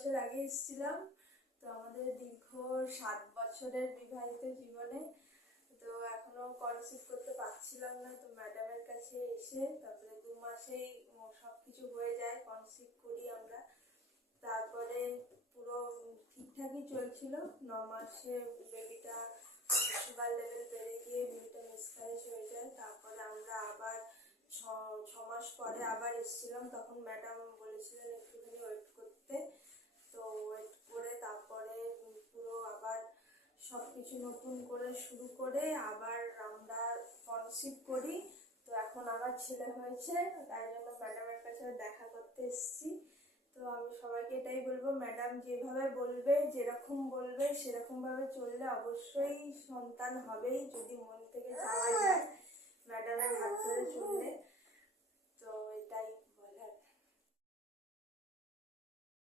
বছর আগে এসেছিলাম। তো আমাদের দীর্ঘ 7 বছরের বিবাহিত জীবনে তো এখনো কনসিভ করতে পারছিলাম না। তো ম্যাডামের কাছে এসে তারপরে 2 মাসেই সবকিছু হয়ে যায়, কনসিভ করি আমরা। তারপরে পুরো ঠিকঠাকই চলছিল। 9 মাসে বেবিটা সুগার লেভেল বেড়ে গিয়ে বেবিটা মিসক্যারেজ হয়ে যায়। তারপরে আমরা আবার ছ মাস পরে আবার এসেছিলাম। তখন ম্যাডাম বলেছিলেন একটুখানি ওয়েট করতে। তো ওয়েট করে তারপরে পুরো আবার সব কিছু নতুন করে শুরু করে আবার আমরা কনসিভ করি। তো এখন আমার ছেলে হয়েছে, তাই জন্য ম্যাডামের কাছে দেখা করতে এসেছি। তো আমি সবাইকে এটাই বলবো, ম্যাডাম যেভাবে বলবে, যেরকম বলবে সেরকমভাবে চললে অবশ্যই সন্তান হবেই, যদি মন